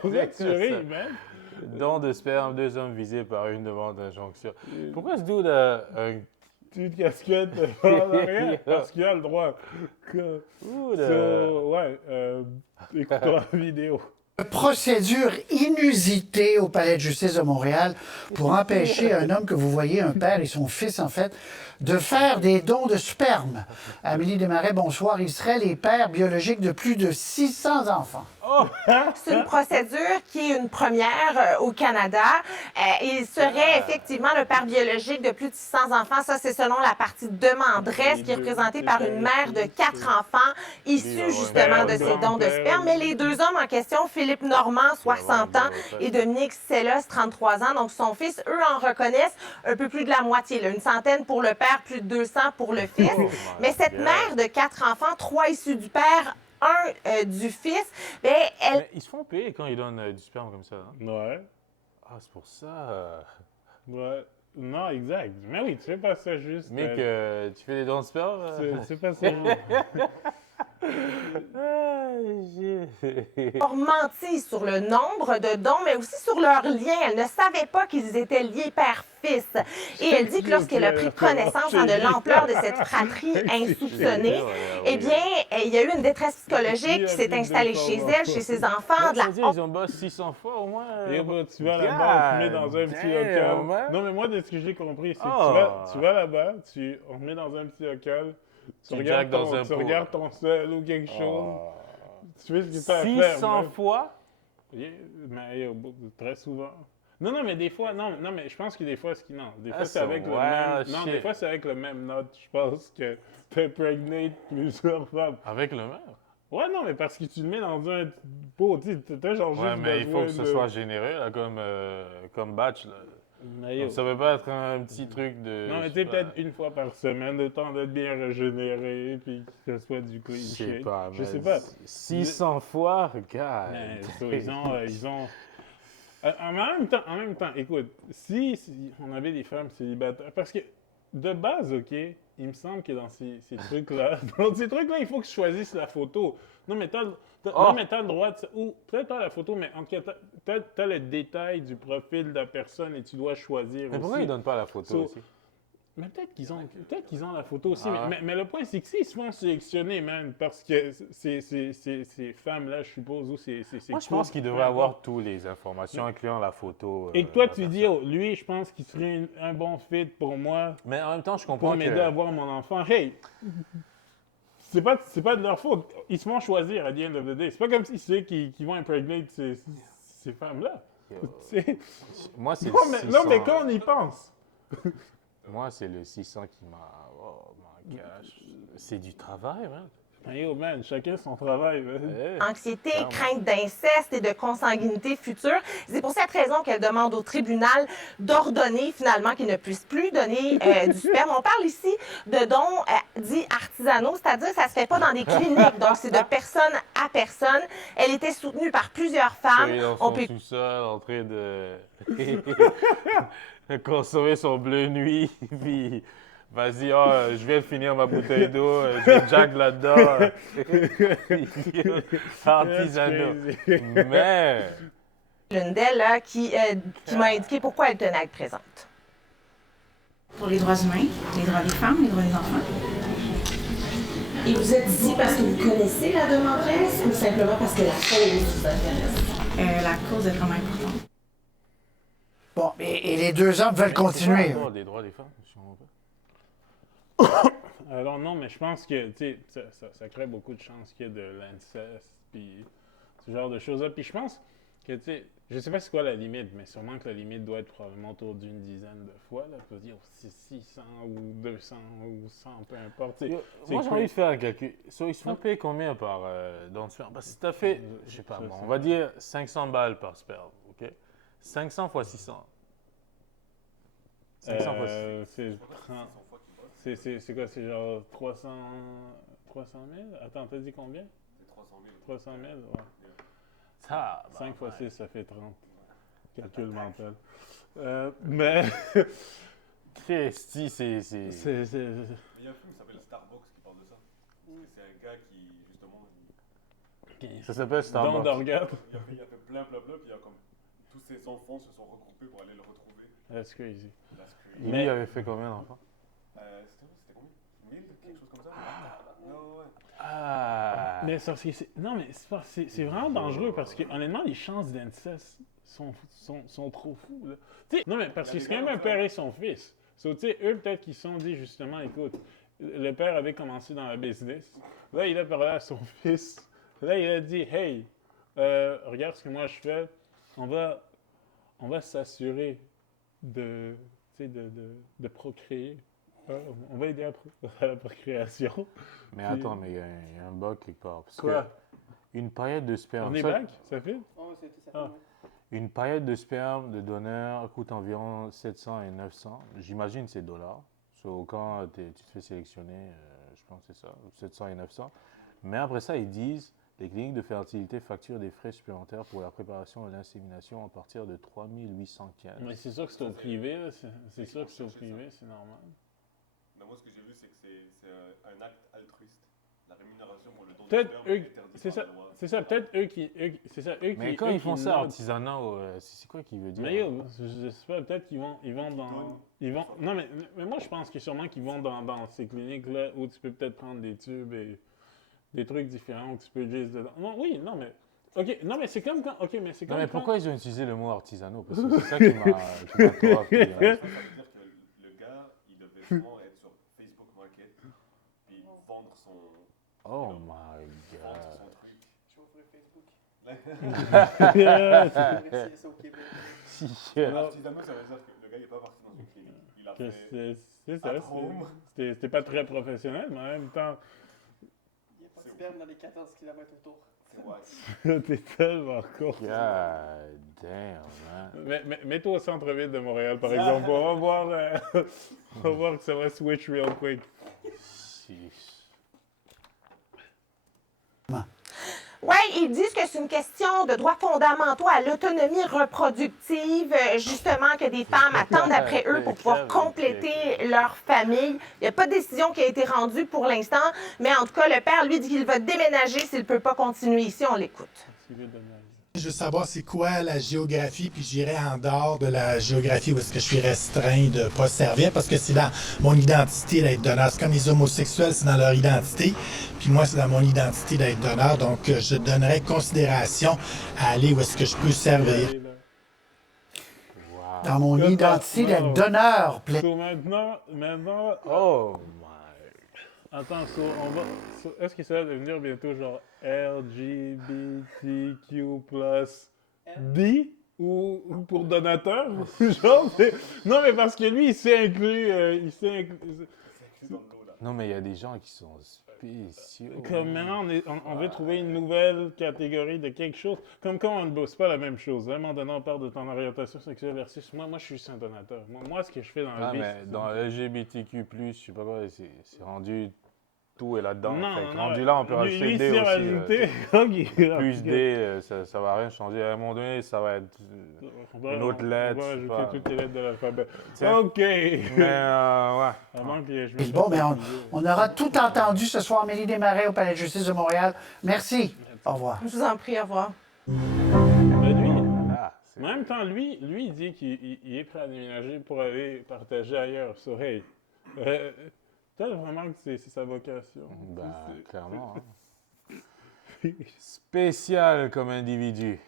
Pourquoi tu ris, man? Don de sperme, 2 hommes visés par une demande d'injonction. Pourquoi ce dude a un... Une casquette en arrière? Parce qu'il a le droit. Ouh, Ouais, écoute-toi la vidéo. Procédure inusitée au Palais de justice de Montréal pour empêcher un homme que vous voyez, un père et son fils en fait, de faire des dons de sperme. Amélie Desmarais, bonsoir. Ils seraient les pères biologiques de plus de 600 enfants. C'est une procédure qui est une première au Canada. Il serait effectivement le père biologique de plus de 600 enfants. Ça, c'est selon la partie demanderesse qui est représentée par une mère de 4 enfants issus justement de ces dons de sperme. Mais les 2 hommes en question, Philippe Normand, 60 ans, et Dominique Sellos, 33 ans, donc son fils, eux en reconnaissent un peu plus de la moitié. Là, une centaine pour le père, plus de 200 pour le fils. Mais cette mère de 4 enfants, 3 issus du père, un du fils, ben, elle... Mais ils se font payer quand ils donnent du sperme comme ça, hein? Ouais. Ah, c'est pour ça. Ouais. Non, exact. Mais oui, tu fais pas ça juste. Mec, tu fais des dons de sperme? C'est pas ça juste. ont menti sur le nombre de dons, mais aussi sur leur lien. Elle ne savait pas qu'ils étaient liés père-fils. Et elle dit que lorsqu'elle a pris connaissance de l'ampleur de cette fratrie insoupçonnée, eh bien, il y a eu une détresse psychologique qui s'est installée chez elle, chez ses enfants. De la... Ils ont bossé 600 fois au moins. Et bah, tu vas là-bas, on te met dans un petit local. Non, mais moi, de ce que j'ai compris, c'est que tu vas là-bas, on te met dans un petit local, tu regardes ton sel ou quelque chose. Tu fais ce que tu as à faire. 600 fois? Mais très souvent. Non, mais des fois, non, mais je pense que des fois, des fois, c'est avec le même. Non, des fois, c'est avec le même note. Je pense que tu impregnate plusieurs femmes. Avec le même? Ouais, non, mais parce que tu le mets dans un pot, tu sais, t'as genre juste. Ouais, mais il faut que ce soit généreux, là, comme batch, là. Donc, ça veut pas être un petit truc de... Non, mais tu sais, peut-être une fois par semaine, le temps d'être bien régénéré, puis que ce soit du clean shit. Je sais pas. 600 fois, regarde. Ils ont... En même temps, écoute, si on avait des femmes célibataires, parce que de base, OK, il me semble que dans ces trucs-là, il faut que tu choisisses la photo. Non, mais t'as le droit de... Ou peut-être pas la photo, mais en tout cas, t'as le détail du profil de la personne et tu dois choisir mais aussi. pourquoi ils donnent pas la photo aussi? Mais peut-être qu'ils ont la photo aussi. Mais le point, c'est que s'ils se font sélectionner, man, parce que ces femmes-là, je suppose, ou c'est moi, je pense qu'ils devraient avoir toutes les informations, incluant la photo. Et que toi, tu dis, oh, lui, je pense qu'il serait un bon fit pour moi. Mais en même temps, je comprends pour m'aider à avoir mon enfant. Hey! C'est pas de leur faute. Ils se font choisir à the end of the day. C'est pas comme si c'est eux qui vont impregnate ces femmes-là. Moi, c'est non, mais quand on y pense. Moi, c'est le 600 qui m'a... Oh my gosh. C'est du travail, man. Yo, man, chacun son travail. Anxiété, crainte d'inceste et de consanguinité future. C'est pour cette raison qu'elle demande au tribunal d'ordonner finalement qu'il ne puisse plus donner du sperme. On parle ici de dons dits artisanaux, c'est-à-dire que ça se fait pas dans des cliniques, donc c'est de personne à personne. Elle était soutenue par plusieurs femmes. Dans son sous-sol, en train de consommer son bleu nuit, puis... Vas-y, je viens de finir ma bouteille d'eau, je vais jack là-dedans. Artisanal. Mais... L'une d'elles là, qui m'a indiqué pourquoi elle tenait à être présente. Pour les droits humains, les droits des femmes, les droits des enfants. Et vous êtes ici parce que vous connaissez la demanderesse ou simplement parce que la cause vous intéresse? La cause est vraiment importante. Bon, et les 2 hommes veulent continuer. Des droits des femmes, si on veut. Alors non, mais je pense que ça crée beaucoup de chances qu'il y ait de l'inceste, puis ce genre de choses-là. Puis je pense que, je sais pas c'est quoi la limite, mais sûrement que la limite doit être probablement autour d'une dizaine de fois. Là, faut dire 600 ou 200 ou 100, peu importe. Moi, j'ai envie de faire un calcul. Ils se font payer combien par don de sperme? Parce que si tu as fait, je sais pas, on va dire 500 balles par sperme, OK? 500 fois 600. 500 fois 600. C'est 30. C'est quoi? C'est genre 300 000? Attends, t'as dit combien? C'est 300 000. 300 000, ouais. Ça, 5 fois 6, ça fait 30. Calcul mental. Mais... Christy, c'est... Mais il y a un film qui s'appelle Starbucks qui parle de ça. C'est un gars qui, justement... Ça s'appelle don Starbucks. d'orgasme. Il a fait plein, puis il y a comme tous ses enfants se sont regroupés pour aller le retrouver. That's crazy. That's crazy. Il Mais- avait fait combien d'enfants? C'était combien 1000, quelque chose comme ça? Ouais. Ah! Mais non, mais c'est vraiment dangereux parce que honnêtement, les chances d'inceste sont trop fous. Là. Tu sais, non, mais parce que c'est quand même un père et son fils. So, tu sais, eux, peut-être qu'ils se sont dit justement, écoute, le père avait commencé dans la business. Là, il a parlé à son fils. Là, il a dit, hey, regarde ce que moi je fais. On va s'assurer de procréer. On va aider à la procréation. Mais attends, mais il y a un bug quelque part. Parce Quoi? que une paillette de sperme. On est ça- back? Ça fait? Ah. Une paillette de sperme de donneur coûte environ 700 et 900. J'imagine c'est dollars. So, quand tu te fais sélectionner, je pense que c'est ça, 700 et 900. Mais après ça, ils disent les cliniques de fertilité facturent des frais supplémentaires pour la préparation de l'insémination à partir de 3815. Mais c'est sûr que c'est au privé, là. C'est sûr que c'est au privé, c'est normal. Mais moi, ce que j'ai vu, c'est que c'est un acte altruiste. La rémunération pour le don de Peut-être sperme eux, est interdite c'est par ça, la loi. c'est ça, peut-être eux qui, Mais quand eux ils font qui ça notent. artisanat, c'est quoi qu'il veut dire? Mais yo, je sais pas, peut-être qu'ils vont non mais moi je pense que sûrement qu'ils vont dans ces cliniques là où tu peux peut-être prendre des tubes et des trucs différents où tu peux juste dedans. Non, oui, non mais OK, non mais c'est comme quand OK, mais c'est Non, comme mais quand- pourquoi ils ont utilisé le mot artisanaux? Parce que c'est ça qui m'a trop appris, hein. Ça veut dire que le gars, il devait vraiment être sur Facebook Market, puis vendre son Oh my vendre god. son truc. Je vais ouvrir Facebook. Merci, c'est au Québec. Artisanaux, ça veut dire que le gars, il n'est pas parti dans une clinique. Il a que fait c'est ça, at home. c'était pas très professionnel, mais en même temps, Il n'y a pas de sperme dans les 14 km autour. C'est wack. t'es tellement con. God damn, man. Mets-toi au centre-ville de Montréal, par exemple. On va voir, on va voir que ça va switch real quick. Sheesh. Oui, ils disent que c'est une question de droits fondamentaux à l'autonomie reproductive, justement, que des femmes attendent après eux pour pouvoir compléter leur famille. Il n'y a pas de décision qui a été rendue pour l'instant, mais en tout cas, le père, lui, dit qu'il va déménager s'il ne peut pas continuer ici. On l'écoute. Je veux savoir c'est quoi la géographie, puis j'irai en dehors de la géographie où est-ce que je suis restreint de pas servir, parce que c'est dans mon identité d'être donneur. C'est comme les homosexuels, c'est dans leur identité, puis moi, c'est dans mon identité d'être donneur, donc je donnerais considération à aller où est-ce que je peux servir. Dans mon Comme identité ça. d'être donneur. So, maintenant, Oh my. attends, est-ce que ça va devenir bientôt genre LGBTQ+, D ou pour donateur? Genre, non, mais parce que lui, il s'est inclus, Dans le lot, là. Non, mais il y a des gens qui sont spéciaux. Comme maintenant, on veut trouver une nouvelle catégorie de quelque chose. Comme quand on ne bosse pas la même chose. À un moment donné, on parle de ton orientation sexuelle versus moi, je suis juste un donateur. Moi, ce que je fais dans la Ah, vie, mais c'est- dans LGBTQ+, je sais pas quoi, c'est rendu... Tout est là-dedans. Non, Fait que non, rendu là, on peut lui, rajouter lui, D c'est aussi. rajouté. Ok. Plus D, ça va rien changer. À un moment donné, ça va être... Une autre lettre, On va je sais ajouter pas. toutes les lettres de l'alphabet. Tiens. OK. Mais ouais. À moins que je me Bon, fasse mais confuser. on aura tout entendu ce soir. Amélie Desmarais au Palais de justice de Montréal. Merci. Au revoir. Je vous en prie, au revoir. Mais lui, Ah, c'est- en même temps, lui, il dit qu'il est prêt à déménager pour aller partager ailleurs. So, hey, peut-être vraiment que c'est sa vocation. Ben, clairement. Hein. Spécial comme individu.